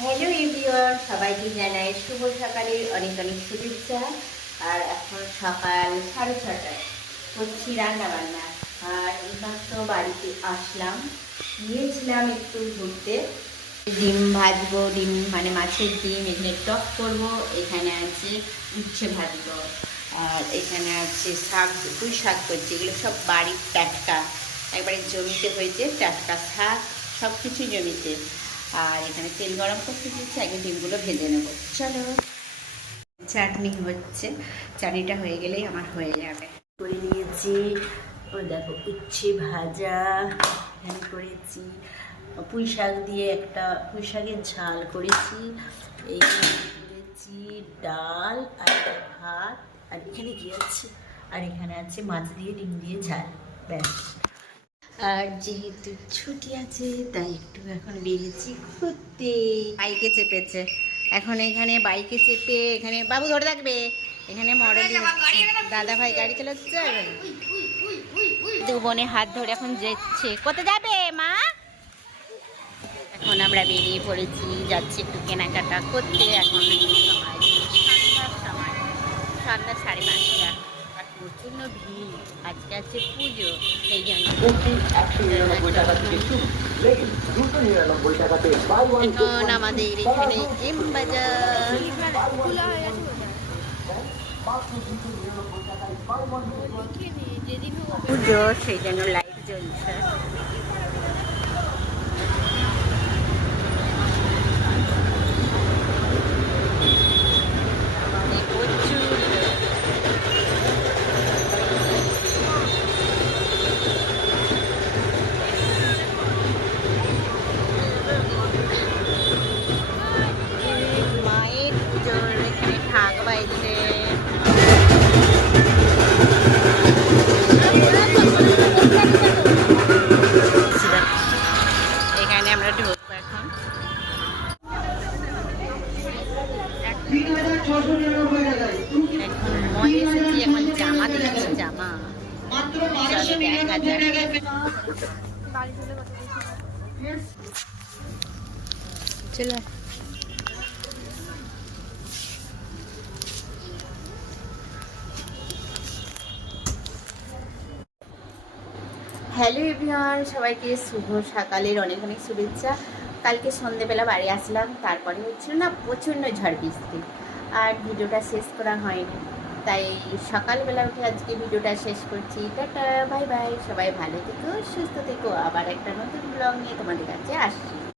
Hello everyone, সবাইকে জানাই শুভ সকালের অনেক অনেক শুভেচ্ছা। আর এখন সকাল 6:30 করছি রান্না বান্না। আর এইমাত্র বাড়িতে আসলাম, গিয়েছিলাম একটু ঘুরতে। ডিম ভাজবো, ডিম মানে মাছের ডিম, এখানে টক করবো, এখানে আছে উচ্ছে ভাজবো, আর এখানে আছে শাক, পুঁই শাক করছি। এগুলো সব বাড়ির টাটকা, একবারে জমিতে হয়েছে টাটকা শাক, সব কিছু জমিতে। আর এখানে তেল গরম করতে দিচ্ছি, আগে ডিমগুলো ভেজে নেবো। চলো, চাটনি হচ্ছে, চাটনিটা হয়ে গেলেই আমার হয়ে যাবে। করে নিয়েছি, ও দেখো উচ্ছে ভাজা, এখানে করেছি পুঁই শাক দিয়ে একটা পুঁই শাকের ঝাল করেছি, এইখানে করেছি ডাল আর ভাত, আর এখানে কি আছে, আর এখানে আছে মাছ দিয়ে ডিম দিয়ে ঝাল, ব্যাস। আর যেহেতু ছুটি আছে তাই একটু এখন বেরিয়েছি ঘুরতে। বাইকে চেপেছে এখন, এখানে বাইকে চেপে এখানে বাবু ধরে থাকবে, এখানে মডেল দাদা ভাই গাড়ি চালাচ্ছে, দু বোনে হাত ধরে এখন যাচ্ছে। কোথায় যাবে মা? এখন আমরা বেরিয়ে পড়েছি, যাচ্ছি একটু কেনাকাটা করতে। এখন সন্ধ্যার সময়, সন্ধ্যা 5:30, আর প্রচণ্ড ভিড়, আজকে আছে পুজো, সেই জন্য এখন আমাদের এখানে এম বাজার পুজো, সেই জন্য লাইট জ্বলছে। মায়ের পুজোর এখানে ঢাক বাইছে। এখানে আমরা ঢুকবো এখন। এখন মল এসেছি, এখন জামা দেখছি, জামা চলো দেখা যাক। চলো, হ্যালো এভরিওয়ান, সবাইকে শুভ সকালের অনেক অনেক শুভেচ্ছা। কালকে সন্ধেবেলা বাড়ি আসলাম, তারপরে হচ্ছিল না প্রচণ্ড ঝড় বৃষ্টি, আর ভিডিওটা শেষ করা হয়নি, তাই সকালবেলা উঠে আজকে ভিডিওটা শেষ করছি। টাটা, বাই বাই, সবাই ভালো থেকো, সুস্থ থেকো, আবার একটা নতুন ব্লগ নিয়ে তোমাদের কাছে আসছি।